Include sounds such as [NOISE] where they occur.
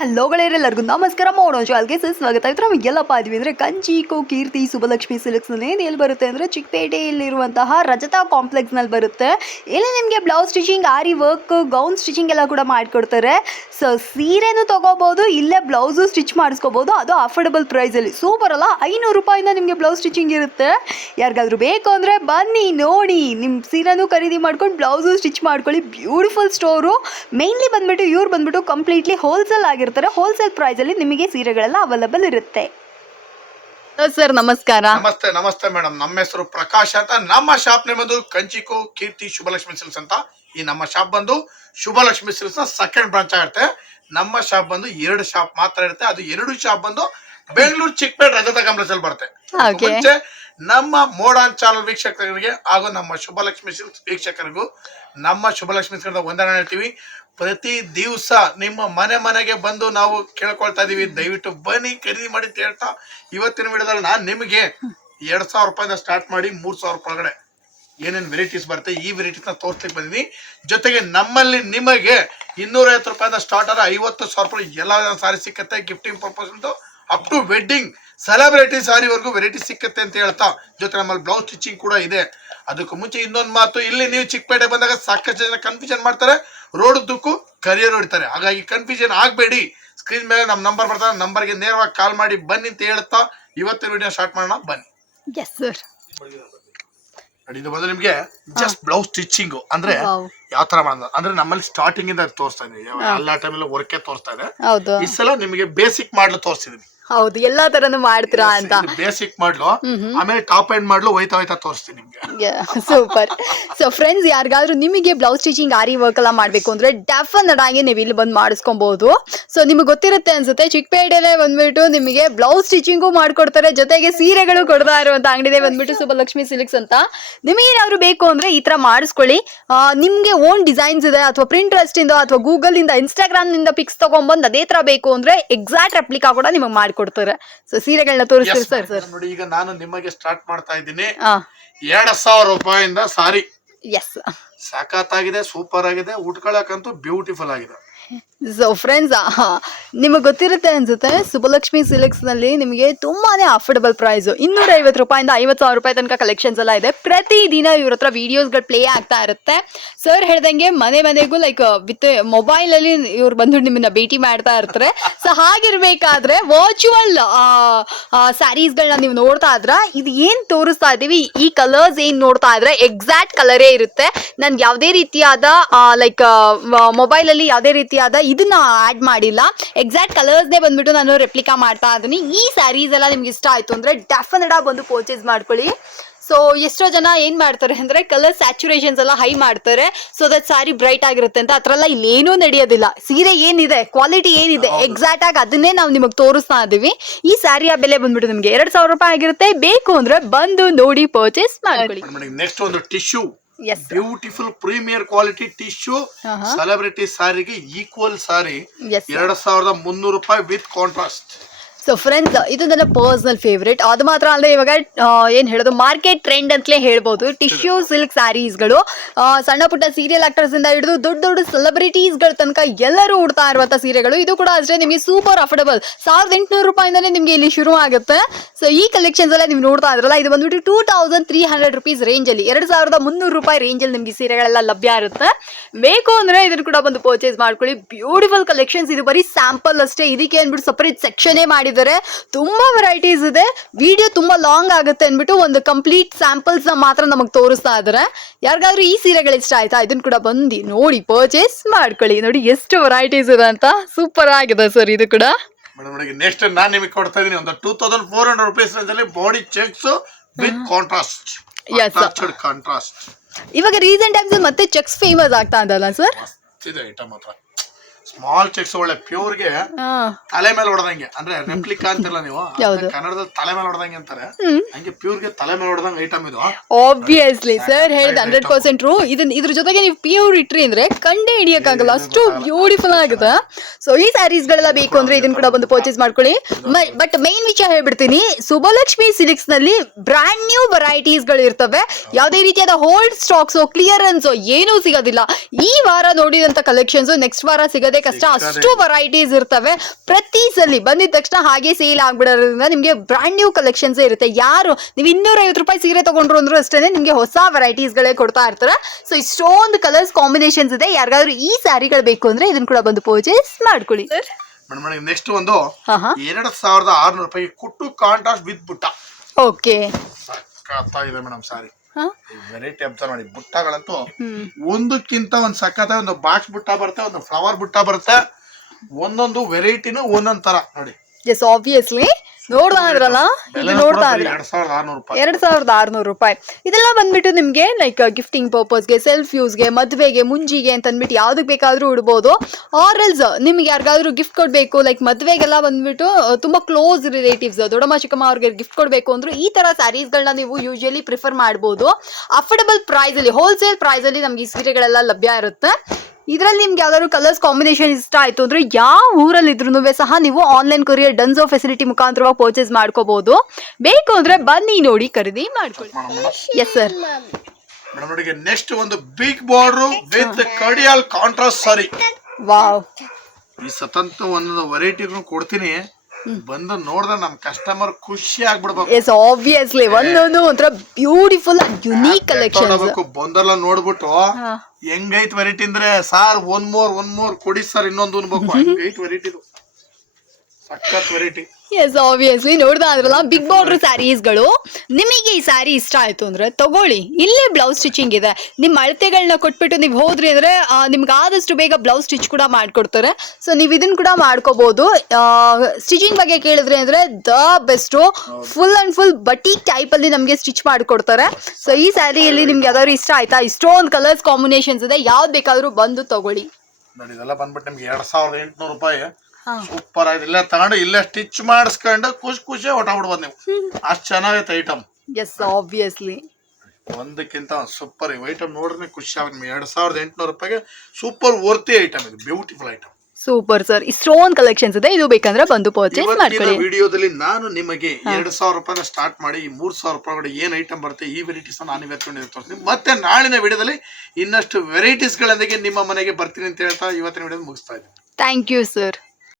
Hello ಗೆಳೆಯರೆಲ್ಲರಿಗೂ ನಮಸ್ಕಾರ ಅಲ್ಗೆ sir ಸ್ವಾಗತ. ಇದ್ರೆ ನಮಗೆ ಎಲ್ಲಪ್ಪ ಇದ್ವಿ ಅಂದರೆ ಕಂಚಿಕೋ ಕೀರ್ತಿ ಸುಬಲಕ್ಷ್ಮಿ ಸಿಲ್ಕ್ಸ್ನಲ್ಲಿ ಏನು ಎಲ್ಲಿ ಬರುತ್ತೆ ಅಂದರೆ ಚಿಕ್ಕಪೇಟೆಯಲ್ಲಿರುವಂತಹ ರಜತಾ ಕಾಂಪ್ಲೆಕ್ಸ್ನಲ್ಲಿ ಬರುತ್ತೆ. ಇಲ್ಲಿ ನಿಮಗೆ blouse stitching aari work gown stitching ಎಲ್ಲ ಕೂಡ ಮಾಡಿಕೊಡ್ತಾರೆ. ಸೊ ಸೀರೆನೂ ತೊಗೋಬೋದು, ಇಲ್ಲೇ ಬ್ಲೌಸು ಸ್ಟಿಚ್ ಮಾಡಿಸ್ಕೋಬೋದು. ಅದು ಅಫೋರ್ಡಬಲ್ ಪ್ರೈಸಲ್ಲಿ ಸೂಪರ್ ಅಲ್ಲ, ಐನೂರು ರೂಪಾಯಿಂದ ನಿಮಗೆ ಬ್ಲೌಸ್ ಸ್ಟಿಚಿಂಗ್ ಇರುತ್ತೆ. ಯಾರಿಗಾದ್ರೂ ಬೇಕು ಅಂದರೆ ಬನ್ನಿ, ನೋಡಿ. ನಿಮ್ಮ ಸೀರೆನೂ ಖರೀದಿ ಮಾಡ್ಕೊಂಡು ಬ್ಲೌಸು ಸ್ಟಿಚ್ ಮಾಡ್ಕೊಳ್ಳಿ. ಬ್ಯೂಟಿಫುಲ್ ಸ್ಟೋರು ಮೇನ್ಲಿ ಬಂದ್ಬಿಟ್ಟು, ಇವ್ರು ಬಂದ್ಬಿಟ್ಟು ಕಂಪ್ಲೀಟ್ಲಿ ಹೋಲ್ಸೇಲ್ ಆಗಿರ್ತಾರೆ ಹೋಲ್ಸೇಲ್ ಪ್ರೈಸಲ್ಲಿ ನಿಮಗೆ ಸೀರೆಗಳೆಲ್ಲ ಅವೈಲಬಲ್ ಇರುತ್ತೆ. ಸರ್ ನಮಸ್ಕಾರ. ನಮಸ್ತೆ ನಮಸ್ತೆ ಮೇಡಮ್ ನಮ್ಮ ಹೆಸರು ಪ್ರಕಾಶ್ ಅಂತ. ನಮ್ಮ ಶಾಪ್ ನಿಮ್ಮದು ಕಂಚಿಕೋ ಕಂಚಿಕು ಕೀರ್ತಿ ಶುಭಲಕ್ಷ್ಮಿ ಸಿಲ್ಸ್ ಅಂತ ಈ ನಮ್ಮ ಶಾಪ್ ಬಂದು ಶುಭಲಕ್ಷ್ಮಿ ಸಿಲ್ಸ್ನ ಸೆಕೆಂಡ್ ಬ್ರಾಂಚ್ ಆಗಿರುತ್ತೆ. ನಮ್ಮ ಶಾಪ್ ಬಂದು ಎರಡು ಶಾಪ್ ಮಾತ್ರ ಇರುತ್ತೆ. ಅದು ಎರಡು ಶಾಪ್ ಬಂದು ಬೆಂಗಳೂರು ಚಿಕ್ಕಪೇಟೆ ರಜತ ಕಾಂಪ್ಲೆಕ್ಸ್ ಅಲ್ಲಿ ಬರುತ್ತೆ. ಮುಂಚೆ ನಮ್ಮ ಮೋಡಾನ್ ಚಾನಲ್ ವೀಕ್ಷಕರಿಗೆ ಹಾಗೂ ನಮ್ಮ ಶುಭಲಕ್ಷ್ಮಿ ವೀಕ್ಷಕರಿಗೂ, ನಮ್ಮ ಶುಭಲಕ್ಷ್ಮಿ ಸಿಂಗ್ ವಂದನೆ ಹೇಳ್ತೀವಿ. ಪ್ರತಿ ದಿವಸ ನಿಮ್ಮ ಮನೆ ಮನೆಗೆ ಬಂದು ನಾವು ಕೇಳ್ಕೊಳ್ತಾ ಇದೀವಿ. ದಯವಿಟ್ಟು ಬನ್ನಿ, ಖರೀದಿ ಮಾಡಿ ಅಂತ ಹೇಳ್ತಾ. ಇವತ್ತಿನ ವಿಡಿಯೋದಲ್ಲಿ ನಾನು ನಿಮಗೆ ಎರಡ್ ಸಾವಿರ ರೂಪಾಯಿಂದ ಸ್ಟಾರ್ಟ್ ಮಾಡಿ ಮೂರು ಸಾವಿರ ರೂಪಾಯಿ ಒಳಗಡೆ ಏನೇನು ವೆರೈಟೀಸ್ ಬರುತ್ತೆ ಈ ವೆರೈಟೀಸ್ನ ತೋರಿಸ್ಲಿಕ್ಕೆ ಬಂದಿದ್ದೀನಿ ಜೊತೆಗೆ ನಮ್ಮಲ್ಲಿ ನಿಮಗೆ ಇನ್ನೂರ ಐವತ್ತು ರೂಪಾಯಿಂದ ಸ್ಟಾರ್ಟ್ ಆದರೆ ಐವತ್ತು ಸಾವಿರ ರೂಪಾಯಿ ಎಲ್ಲ ಸಾರಿ ಸಿಕ್ಕತ್ತೆ gifting purpose up to wedding celebrity ಸಾರಿವರೆಗೂ variety ಸಿಕ್ಕತ್ತೆ ಅಂತ ಹೇಳ್ತಾ ಜೊತೆ ನಮ್ಮಲ್ಲಿ ಬ್ಲೌಸ್ ಸ್ಟಿಚಿಂಗ್ ಕೂಡ ಇದೆ. ಅದಕ್ಕೂ ಮುಂಚೆ ಇನ್ನೊಂದು ಮಾತು ಇಲ್ಲಿ ನೀವು ಚಿಕ್ಕಪೇಟೆ ಬಂದಾಗ ಸಾಕಷ್ಟು ಜನ ಕನ್ಫ್ಯೂಷನ್ ಮಾಡ್ತಾರೆ. ರೋಡ್ ದುಕ್ಕು ಕರಿಯರ್ ಹೊಡಿತಾರೆ ಹಾಗಾಗಿ ಕನ್ಫ್ಯೂಷನ್ ಆಗಬೇಡಿ. ಸ್ಕ್ರೀನ್ ಮೇಲೆ ನಮ್ಮ ನಂಬರ್ ಬರ್ತಾರೆ ನಂಬರ್ಗೆ ನೇರವಾಗಿ ಕಾಲ್ ಮಾಡಿ ಬನ್ನಿ ಅಂತ ಹೇಳ್ತಾ ಇವತ್ತಿನ ವಿಡಿಯೋ ಸ್ಟಾರ್ಟ್ ಮಾಡೋಣ. ಬನ್ನಿ. ಎಸ್ ಸರ್ ನಿಮಗೆ ಜಸ್ಟ್ ಬ್ಲೌಸ್ ಸ್ಟಿಚಿಂಗ್ ಅಂದ್ರೆ. ಯಾವ ತರ ಮಾಡೋದು? ಅಂದ್ರೆ ನಮ್ಮಲ್ಲಿ ಸ್ಟಾರ್ಟಿಂಗ್ ಇಂದ ತೋರಿಸ್ತಾ ಇದೀನಿ ಎಲ್ಲ ಟೈಮಲ್ಲಿ ವರ್ಕೆ ತೋರಿಸ್ತಾ ಇದೆ ಹೌದು. ಈ ಸಲ ನಿಮಗೆ ಬೇಸಿಕ್ ಮಾಡ್ಲು ತೋರಿಸ್ತಿದೀನಿ ಹೌದು ಎಲ್ಲಾ ತರನು ಮಾಡ್ತೀರಾ ಅಂತ. ಬೇಸಿಕ್ ಮಾಡ್ಲು. ಆಮೇಲೆ ಟಾಪ್ ಎಂಡ್ ಮಾಡ್ಲು ಹೋಯ್ತಾ ಹೋಯ್ತಾ ತೋರಿಸ್ತೀನಿ ನಿಮ್ಗೆ. ಸೂಪರ್ ಸೊ ಫ್ರೆಂಡ್ಸ್ ಯಾರಿಗಾದ್ರೂ ನಿಮಗೆ ಬ್ಲೌಸ್ ಸ್ಟಿಚಿಂಗ್ ಆರಿ ವರ್ಕ್ ಎಲ್ಲ ಮಾಡಬೇಕು ಅಂದ್ರೆ ಡೆಫಿನೆಟ್ ಆಗಿ ನೀವು ಇಲ್ಲಿ ಬಂದು ಮಾಡಿಸ್ಕೊಬಹುದು ಸೊ ನಿಮಗೆ ಗೊತ್ತಿರುತ್ತೆ ಅನ್ಸುತ್ತೆ ಚಿಕ್ಕಪೇಟೆಲೆ ಬಂದ್ಬಿಟ್ಟು ನಿಮಗೆ ಬ್ಲೌಸ್ ಸ್ಟಿಚಿಂಗು ಮಾಡ್ಕೊಡ್ತಾರೆ ಜೊತೆಗೆ ಸೀರೆಗಳು ಕೊಡ್ತಾ ಇರುವಂತ ಅಂಗಡಿ ಬಂದ್ಬಿಟ್ಟು ಸುಬ್ಬಲಕ್ಷ್ಮಿ ಸಿಲ್ಕ್ಸ್ ಅಂತ. ನಿಮಗೆ ಏನಾದ್ರು ಬೇಕು ಅಂದ್ರೆ ಈ ತರ ಮಾಡಿಸ್ಕೊಳ್ಳಿ. ನಿಮ್ಗೆ ಓನ್ ಡಿಸೈನ್ಸ್ ಇದೆ ಅಥವಾ ಪ್ರಿಂಟ್ರೆಸ್ಟ್ ಇಂದ ಅಥವಾ ಗೂಗಲ್ ಇಂದ ಇನ್ಸ್ಟಾಗ್ರಾಮ್ನಿಂದ ಪಿಕ್ಸ್ ತಗೊಂಡ್ಬಂದು ಅದೇ ತರ ಬೇಕು ಅಂದ್ರೆ ಎಕ್ಸಾಕ್ಟ್ ರೆಪ್ಲಿಕಾ ಕೂಡ ನಿಮಗೆ ಮಾಡಿಕೊಡ್ತಾರೆ. ಸೊ ಸೀರೆಗಳನ್ನ ತೋರಿಸ್ತೀರಿ ಸರ್ ಸರ್ ನೋಡಿ ಈಗ ನಾನು ನಿಮಗೆ ಸ್ಟಾರ್ಟ್ ಮಾಡ್ತಾ ಇದ್ದೀನಿ. ಎರಡ್ ಸಾವಿರ ರೂಪಾಯಿಂದ ಸಾರಿ. ಎಸ್ ಸಖತ್ತಾಗಿದೆ ಸೂಪರ್ ಆಗಿದೆ ಉಟ್ಕೊಳಕಂತೂ ಬ್ಯೂಟಿಫುಲ್ ಆಗಿದೆ. ಸೊ ಫ್ರೆಂಡ್ಸ್ ನಿಮಗೆ ಗೊತ್ತಿರುತ್ತೆ ಅನ್ಸುತ್ತೆ, ಸುಬ್ಬಲಕ್ಷ್ಮಿ ಸಿಲೆಕ್ಸ್ನಲ್ಲಿ ನಿಮಗೆ ತುಂಬಾನೇ ಅಫೋರ್ಡಬಲ್ ಪ್ರೈಸ್ ಇನ್ನೂರ ಐವತ್ತು ರೂಪಾಯಿಂದ ಐವತ್ತು ಸಾವಿರ ರೂಪಾಯಿ ತನಕ ಕಲೆಕ್ಷನ್ಸ್ ಎಲ್ಲ ಇದೆ. ಪ್ರತಿ ದಿನ ಇವ್ರ ಹತ್ರ ವಿಡಿಯೋಸ್ಗಳು ಪ್ಲೇ ಆಗ್ತಾ ಇರುತ್ತೆ. ಸರ್ ಹೇಳ್ದಂಗೆ ಮನೆ ಮನೆಗೂ ಲೈಕ್ ವಿತ್ ಮೊಬೈಲ್ ಅಲ್ಲಿ ಇವ್ರು ಬಂದು ನಿಮ್ಮನ್ನ ಭೇಟಿ ಮಾಡ್ತಾ ಇರ್ತಾರೆ. ಸೊ ಹಾಗಿರ್ಬೇಕಾದ್ರೆ ವರ್ಚುವಲ್ ಸ್ಯಾರೀಸ್ಗಳನ್ನ ನೀವು ನೋಡ್ತಾ ಇದ್ರ. ಇದು ಏನ್ ತೋರಿಸ್ತಾ ಇದೀವಿ? ಈ ಕಲರ್ಸ್ ಏನ್ ನೋಡ್ತಾ ಇದ್ರೆ ಎಕ್ಸಾಕ್ಟ್ ಕಲರೇ ಇರುತ್ತೆ. ನನ್ಗೆ ಯಾವುದೇ ರೀತಿಯಾದ ಲೈಕ್ ಮೊಬೈಲ್ ಅಲ್ಲಿ ಯಾವುದೇ ರೀತಿಯಾದ ಇದನ್ನ ಆಡ್ ಮಾಡಿಲ್ಲ. ಎಕ್ಸಾಕ್ಟ್ ಕಲರ್ಸ್ನೇ ಬಂದ್ಬಿಟ್ಟು ನಾನು ರೆಪ್ಲಿಕಾ ಮಾಡ್ತಾ ಇದ್ದೀನಿ. ಈ ಸ್ಯಾರೀಸ್ ಎಲ್ಲ ನಿಮ್ಗೆ ಇಷ್ಟ ಆಯ್ತು ಅಂದ್ರೆ ಡೆಫಿನೆಟ್ ಆಗಿ ಬಂದು ಪರ್ಚೇಸ್ ಮಾಡ್ಕೊಳ್ಳಿ. ಸೊ ಎಷ್ಟೋ ಜನ ಏನ್ ಮಾಡ್ತಾರೆ ಅಂದ್ರೆ ಕಲರ್ ಸ್ಯಾಚುರೇಷನ್ಸ್ ಎಲ್ಲ ಹೈ ಮಾಡ್ತಾರೆ. ಸೊ ದಟ್ ಸಾರಿ ಬ್ರೈಟ್ ಆಗಿರುತ್ತೆ ಅಂತ ಅದ್ರೆಲ್ಲ ಇಲ್ಲೇನೂ ನಡೆಯೋದಿಲ್ಲ. ಸೀರೆ ಏನಿದೆ ಕ್ವಾಲಿಟಿ ಏನಿದೆ ಎಕ್ಸಾಕ್ಟ್ ಆಗಿ ಅದನ್ನೇ ನಾವು ನಿಮಗೆ ತೋರಿಸ್ತಾ ಇದೀವಿ. ಈ ಸ್ಯಾರಿಯ ಬೆಲೆ ಬಂದ್ಬಿಟ್ಟು ನಿಮ್ಗೆ ಎರಡ್ ಸಾವಿರ ರೂಪಾಯಿ ಆಗಿರುತ್ತೆ. ಬೇಕು ಅಂದ್ರೆ ಬಂದು ನೋಡಿ ಪರ್ಚೇಸ್ ಮಾಡ್ಕೊಳ್ಳಿ. ನೆಕ್ಸ್ಟ್ ಒಂದು tissue beautiful premier quality tissue. Celebrity ಸಾರಿಗೆ ಈಕ್ವಲ್ ಸಾರಿ ಎರಡ್ ಸಾವಿರದ ಮುನ್ನೂರು ರೂಪಾಯಿ ವಿತ್ ಕಾಂಟ್ರಾಸ್ಟ್ ಸೊ ಫ್ರೆಂಡ್ಸ್ ಇದು ನನ್ನ ಪರ್ಸನಲ್ ಫೇವ್ರೇಟ್ ಅದು ಮಾತ್ರ ಅಲ್ಲದೆ ಇವಾಗ ಏನು ಹೇಳೋದು ಮಾರ್ಕೆಟ್ ಟ್ರೆಂಡ್ ಅಂತಲೇ ಹೇಳ್ಬೋದು. ಟಿಶ್ಯೂ ಸಿಲ್ಕ್ ಸ್ಯಾರೀಸ್ಗಳು ಸಣ್ಣ ಪುಟ್ಟ ಸೀರಿಯಲ್ ಆಕ್ಟರ್ಸ್ ಇಂದ ಹಿಡಿದು ದೊಡ್ಡ ದೊಡ್ಡ ಸೆಲೆಬ್ರಿಟೀಸ್ಗಳ ತನಕ ಎಲ್ಲರೂ ಉಡ್ತಾ ಇರುವಂಥ ಸೀರೆಗಳು ಇದು ಕೂಡ ಅಷ್ಟೇ ನಿಮಗೆ ಸೂಪರ್ ಅಫೋರ್ಡಬಲ್ ಸಾವಿರದ ಎಂಟುನೂರು ರೂಪಾಯಿಂದಲೇ ನಿಮಗೆ ಇಲ್ಲಿ ಶುರು ಆಗುತ್ತೆ. ಸೊ ಈ ಕಲೆಕ್ಷನ್ಸ್ ಎಲ್ಲ ನೀವು ನೋಡ್ತಾ ಇದ್ರಲ್ಲ, ಇದು ಬಂದ್ಬಿಟ್ಟು two thousand three hundred rupees ರೇಂಜಲ್ಲಿ ಎರಡು ಸಾವಿರದ ಮುನ್ನೂರು ರೂಪಾಯಿ ರೇಂಜಲ್ಲಿ ನಿಮಗೆ ಸೀರೆಗಳೆಲ್ಲ ಲಭ್ಯ ಇರುತ್ತೆ. ಬೇಕು ಅಂದ್ರೆ ಇದನ್ನು ಕೂಡ ಬಂದು ಪರ್ಚೇಸ್ ಮಾಡ್ಕೊಳ್ಳಿ. ಬ್ಯೂಟಿಫುಲ್ ಕಲೆಕ್ಷನ್ಸ್ ಇದು ಬರೀ ಸ್ಯಾಂಪಲ್ ಅಷ್ಟೇ. ಇದಕ್ಕೆ ಅಂದ್ಬಿಟ್ಟು ಸಪರೇಟ್ ಸೆಕ್ಷನೇ ಮಾಡಿದ್ದಾರೆ. ತುಂಬಾ ವೆರೈಟೀಸ್ ಇದೆ. ವಿಡಿಯೋ ತುಂಬಾ ಲಾಂಗ್ ಆಗುತ್ತೆ ಅಂದ್ಬಿಟ್ಟು ಒಂದು ಕಂಪ್ಲೀಟ್ ಸ್ಯಾಂಪಲ್ಸ್ನ ಮಾತ್ರ ನಮಗೆ ತೋರಿಸ್ತಾ ಇದ್ದಾರೆ ಯಾರಿಗಾದ್ರೂ ಈ ಸೀರೆಗಳು ಇಷ್ಟ ಆಯ್ತಾ? ಇದನ್ನು ಕೂಡ ಬಂದು ನೋಡಿ ಪರ್ಚೇಸ್ ಮಾಡ್ಕೊಳ್ಳಿ. ನೋಡಿ ಎಷ್ಟು ವೆರೈಟೀಸ್ ಇದೆ ಅಂತ. ಸೂಪರ್ ಆಗಿದೆ ಸರ್ ಇದು ಕೂಡ. ನೆಕ್ಸ್ಟ್ ನಾನು ನಿಮಗೆ ಕೊಡ್ತಾ ಇದೀನಿ. ಒಂದು two thousand four hundred rupees body checks with contrast. Contrast ಇವಾಗ ರೀಸೆಂಟ್ ಟೈಮ್ಸ್ ಮತ್ತೆ ಚೆಕ್ಸ್ ಫೇಮಸ್ ಆಗ್ತಾ ಇದಲ್ಲ ಸರ್ ಇದೆ ಐಟಮ್ ಹತ್ರ ಸ್ಮಾಲ್ ಚೆಕ್ಸ್ ಒಳ್ಳೆ ಪ್ಯೂರ್ಗೆ ತಲೆ ಮೇಲೆ ಹೊಡೆದಂಗೆ. ಅಂದ್ರೆ ರೆಪ್ಲಿಕಾ ಅಂತಿಲ್ಲ ನೀವು? [LAUGHS] ಕನ್ನಡದಲ್ಲಿ ತಲೆ ಮೇಲೆ ಹೊಡೆದಂಗೆ ಅಂತಾರೆ. ಹಂಗೆ ಪ್ಯೂರ್ಗೆ ತಲೆ ಮೇಲೆ ಹೊಡೆದಂಗೆ ಐಟಮ್ ಇದು. ಆಬ್ವಿಯಸ್ಲಿ ಸರ್ ಹೇಳಿದ ಹಂಡ್ರೆಡ್ ಪರ್ಸೆಂಟ್ ರೂ ಇದನ್ನ ಇದ್ರ ಜೊತೆಗೆ ನೀವು ಪ್ಯೂರ್ ಇಟ್ರಿ ಅಂದ್ರೆ ಕಂಡೇ ಹಿಡಿಯಕ್ಕಾಗಲ್ಲ. ಅಷ್ಟು ಬ್ಯೂಟಿಫುಲ್ ಆಗುತ್ತೆ. ಸೊ ಈ ಸ್ಯಾರೀಸ್ ಗಳೆಲ್ಲ ಬೇಕು ಅಂದ್ರೆ ಇದನ್ನ ಕೂಡ ಬಂದು ಪರ್ಚೇಸ್ ಮಾಡ್ಕೊಳ್ಳಿ. ಬಟ್ ಮೇನ್ ವಿಷಯ ಹೇಳ್ಬಿಡ್ತೀನಿ. ಸುಬಲಕ್ಷ್ಮಿ ಸಿಲ್ಕ್ಸ್ನಲ್ಲಿ ಬ್ರ್ಯಾಂಡ್ ನ್ಯೂ ವೆರೈಟೀಸ್ಗಳು ಇರ್ತವೆ ಯಾವುದೇ ರೀತಿಯಾದ ಹೋಲ್ಡ್ ಸ್ಟಾಕ್ಸ್ ಕ್ಲಿಯರೆನ್ಸ್ ಏನೂ ಸಿಗೋದಿಲ್ಲ. ಈ ವಾರ ನೋಡಿದಂತ ಕಲೆಕ್ಷನ್ಸ್ ನೆಕ್ಸ್ಟ್ ವಾರ ಸಿಗದೆ ಕಷ್ಟ. ಅಷ್ಟು ವೆರೈಟೀಸ್ ಇರ್ತವೆ. ಪ್ರತಿ ಸಲ ಬಂದಿದ ತಕ್ಷಣ ಹಾಗೆ ಸೇಲ್ ಆಗ್ಬಿಡೋದ್ರಿಂದ ನಿಮಗೆ ಬ್ರ್ಯಾಂಡ್ ನ್ಯೂ ಕಲೆಕ್ಷನ್ಸ್ ಇರುತ್ತೆ. ಯಾರು ನೀವು ಇನ್ನೂರ ಐವತ್ತು ರೂಪಾಯಿ ಸೀರೆ ತಗೊಂಡ್ರು ಅಂದ್ರೂ ಅಷ್ಟೇ ನಿಮಗೆ ಹೊಸ ವೆರೈಟೀಸ್ಗಳೇ ಗಳೇ ಕೊಡ್ತಾ ಇರ್ತಾರೆ. ಸೊ ಇಷ್ಟೊಂದು ಕಲರ್ಸ್ ಕಾಂಬಿನೇಷನ್ಸ್ ಇದೆ. ಯಾರಿಗಾದ್ರೂ ಈ ಸ್ಯಾರಿಗಳು ಬೇಕು ಅಂದ್ರೆ ಇದನ್ನ ಕೂಡ ಬಂದು ಪರ್ಚೇಸ್ ಮಾಡ್ಕೊಳ್ಳಿ. ಸರ್? ಮೇಡಮ್ ಮೇಡಮ್ ನೆಕ್ಸ್ಟ್ ಒಂದು ಎರಡು ಸಾವಿರದ ಆರ್ನೂರು ರೂಪಾಯಿ ಕೊಟ್ಟು ಕಾಂಟ್ರಾಸ್ಟ್ ವಿತ್ ಬುಟ್ಟ. ಓಕೆ ಸಖತ್ತಾಗಿದೆ ಮೇಡಮ್ ಸಾರಿ. ವೆರೈಟಿ ಅಬ್ಸರ್ವ್ ಮಾಡಿ ಬುಟ್ಟಗಳಂತೂ ಒಂದಕ್ಕಿಂತ ಒಂದ್ ಸಕ್ಕತ್ತ ಒಂದು ಬಾಕ್ಸ್ ಬುಟ್ಟ ಬರುತ್ತೆ ಒಂದು ಫ್ಲವರ್ ಬುಟ್ಟ ಬರುತ್ತೆ ಒಂದೊಂದು ವೆರೈಟಿನೂ ಒಂದೊಂದ್ ತರ ನೋಡಿ. ಎಸ್ ಆಬ್ವಿಯಸ್ಲಿ ನೋಡ್ತಾ ಇದ್ರಲ್ಲ? ಇದು ಬೆಲೆ ನೋಡ್ತಾ ಇದ್ರೆ? ಎರಡ್ ಸಾವಿರದ ಆರ್ನೂರು ರೂಪಾಯಿ. ಇದೆಲ್ಲ ಬಂದ್ಬಿಟ್ಟು ನಿಮಗೆ ಲೈಕ್ ಗಿಫ್ಟಿಂಗ್ ಪರ್ಪಸ್ಗೆ ಸೆಲ್ಫ್ ಯೂಸ್ಗೆ ಮದುವೆಗೆ ಮುಂಜಿಗೆ ಅಂತ ಅಂದ್ಬಿಟ್ಟು ಯಾವ್ದಕ್ಕೆ ಬೇಕಾದ್ರೂ ಉಡ್ಬೋದು ಎಲ್ಸ್ ನಿಮ್ಗೆ ಯಾರಿಗಾದ್ರೂ ಗಿಫ್ಟ್ ಕೊಡಬೇಕು ಲೈಕ್ ಮದುವೆಗೆಲ್ಲ ಬಂದ್ಬಿಟ್ಟು ಆ, ತುಂಬಾ ಕ್ಲೋಸ್ ರಿಲೇಟಿವ್ಸ್ ದೊಡ್ಡಮ್ಮ ಚಿಕ್ಕಮ್ಮ ಅವ್ರಿಗೆ ಗಿಫ್ಟ್ ಕೊಡಬೇಕು ಅಂದ್ರೂ ಈ ತರ ಸ್ಯಾರೀಸ್ಗಳನ್ನ ನೀವು ಯೂಶಲಿ ಪ್ರಿಫರ್ ಮಾಡ್ಬೋದು. ಅಫೋರ್ಡಬಲ್ ಪ್ರೈಸಲ್ಲಿ ಹೋಲ್ಸೇಲ್ ಪ್ರೈಸಲ್ಲಿ ನಮ್ಗೆ ಈ ಸೀರೆಗಳೆಲ್ಲ ಲಭ್ಯ ಇರುತ್ತೆ. ಇದರಲ್ಲಿ ನಿಮ್ಗೆ ಯಾವ್ದಾದ್ರು ಕಲರ್ಸ್ ಕಾಂಬಿನೇಷನ್ ಇಷ್ಟ ಆಯ್ತು ಅಂದ್ರೆ ಯಾವ ಊರಲ್ಲಿ ಇದ್ರೂ ಸಹ ನೀವು ಆನ್ಲೈನ್ ಕೊರಿಯರ್ ಡನ್ಸೋ ಫೆಸಿಲಿಟಿ ಮುಖಾಂತರವಾಗಿ ಪರ್ಚೇಸ್ ಮಾಡ್ಕೋಬಹುದು ಬೇಕು ಅಂದ್ರೆ ಬನ್ನಿ ನೋಡಿ ಖರೀದಿ ಮಾಡ್ಕೊಳ್ಳಿ. ಎಸ್ ಸರ್ ಮೇಡಮ್ ನೋಡಿ ನೆಕ್ಸ್ಟ್ ಒಂದು big border with kadiyal contrast sari wow ಈ ಸತಂತ ಒಂದೊಂದು ವೆರೈಟಿ ಕೊಡ್ತೀನಿ. ಬಂದು ನೋಡಿದ್ರೆ ನಮ್ ಕಸ್ಟಮರ್ ಖುಷಿ ಆಗ್ಬಿಡ್ಬೇಕು. ಎಸ್ ಆಬ್ವಿಯಸ್ಲಿ ಒಂದೊಂದು ಒಂಥರ ಬ್ಯೂಟಿಫುಲ್ ಯುನೀಕ್ ಕಲೆಕ್ಷನ್ ಬಂದಲ್ಲ ನೋಡ್ಬಿಟ್ಟು ಹೆಂಗೈತ್ ವೆರೈಟಿ ಅಂದ್ರೆ sir one more one more ಕೊಡಿ ಸರ್ ಇನ್ನೊಂದು ಅನ್ಬೇಕು [LAUGHS] ಹೆಂಗೈತ್ ವೆರೈಟಿ ಸಖತ್ ವೆರೈಟಿ ಎಸ್ ಆಬ್ವಿಯಸ್ಲಿ ನೋಡ್ದಾ ಅದ್ರಲ್ಲ ಬಿಗ್ ಬಾರ್ಡರ್ ಸ್ಯಾರೀಸ್ಗಳು ನಿಮಗೆ ಈ ಸ್ಯಾರಿ ಇಷ್ಟ ಆಯ್ತು ಅಂದ್ರೆ ತಗೊಳ್ಳಿ. ಇಲ್ಲೇ ಬ್ಲೌಸ್ ಸ್ಟಿಚಿಂಗ್ ಇದೆ. ನಿಮ್ಮ ಅಳತೆಗಳನ್ನ ಕೊಟ್ಬಿಟ್ಟು ನೀವು ಹೋದ್ರಿ ಅಂದ್ರೆ ನಿಮ್ಗೆ ಆದಷ್ಟು ಬೇಗ ಬ್ಲೌಸ್ ಸ್ಟಿಚ್ ಕೂಡ ಮಾಡಿಕೊಡ್ತಾರೆ. ಸೊ ನೀವು ಇದನ್ನ ಕೂಡ ಮಾಡ್ಕೋಬಹುದು ಸ್ಟಿಚಿಂಗ್ ಬಗ್ಗೆ ಕೇಳಿದ್ರೆ ಅಂದ್ರೆ the best full and full boutique type ಅಲ್ಲಿ ನಮಗೆ ಸ್ಟಿಚ್ ಮಾಡಿಕೊಡ್ತಾರೆ. ಸೊ ಈ ಸ್ಯಾರಿಯಲ್ಲಿ ನಿಮ್ಗೆ ಯಾವ್ದಾದ್ರು ಇಷ್ಟ ಆಯ್ತಾ? ಇಷ್ಟೊಂದು ಕಲರ್ಸ್ ಕಾಂಬಿನೇಷನ್ಸ್ ಇದೆ. ಯಾವ್ದು ಬೇಕಾದರೂ ಬಂದು ತಗೊಳ್ಳಿ. ಇದೆಲ್ಲ ಬಂದ್ಬಿಟ್ಟು ನಿಮ್ಗೆ ಎರಡ್ ಸಾವಿರದ ಎಂಟುನೂರು ರೂಪಾಯಿ. ಸೂಪರ್ ಆಗಿದೆ. ಇಲ್ಲೇ ತಗೊಂಡು ಇಲ್ಲೇ ಸ್ಟಿಚ್ ಮಾಡಿಸ್ಕೊಂಡು ಖುಷಿ ಖುಷಿ ಹೊಟ್ಟಾಗ್ಬಿಡ್ಬೋದು ನೀವು. ಅಷ್ಟು ಚೆನ್ನಾಗೈತೆ ಐಟಮ್ ಎಸ್ ಆಬ್ವಿಯಸ್ಲಿ ಒಂದಕ್ಕಿಂತ ಸೂಪರ್ ಇವು ಐಟಮ್ ನೋಡ್ರಿ ಖುಷಿ ಆಗುತ್ತೆ. ನಿಮ್ಗೆ ಎರಡ್ ಸಾವಿರದ ಎಂಟುನೂರು ರೂಪಾಯಿಗೆ ಸೂಪರ್ ವರ್ತಿ ಐಟಮ್ ಇದು. ಬ್ಯೂಟಿಫುಲ್ ಐಟಮ್ ಸೂಪರ್ ಸರ್ ಇಷ್ಟೊಂದು ಕಲೆಕ್ಷನ್ಸ್ ಇದೆ. ಇದು ಬೇಕಂದ್ರೆ ಬಂದು ಪರ್ಚೇಸ್ ಮಾಡ್ಕೊಳ್ಳಿ. ವಿಡಿಯೋದಲ್ಲಿ ನಾನು ನಿಮಗೆ ಎರಡ್ ಸಾವಿರ ರೂಪಾಯಿನ ಸ್ಟಾರ್ಟ್ ಮಾಡಿ ಈ ಮೂರ್ ಸಾವಿರ ರೂಪಾಯಿ ಏನು ಐಟಮ್ ಬರುತ್ತೆ ಈ ವೆರೈಟೀಸ್ ನಾನು ಇವತ್ತು ತೋರಿಸ್ತೀನಿ. ಮತ್ತೆ ನಾಳಿನ ವಿಡಿಯೋದಲ್ಲಿ ಇನ್ನಷ್ಟು ವೆರೈಟೀಸ್ ಗಳೊಂದಿಗೆ ನಿಮ್ಮ ಮನೆಗೆ ಬರ್ತೀನಿ ಅಂತ ಹೇಳ್ತಾ ಇವತ್ತಿನ ವಿಡಿಯೋ ಮುಗಿಸ್ತಾ ಇದ್ದೀನಿ. Thank you sir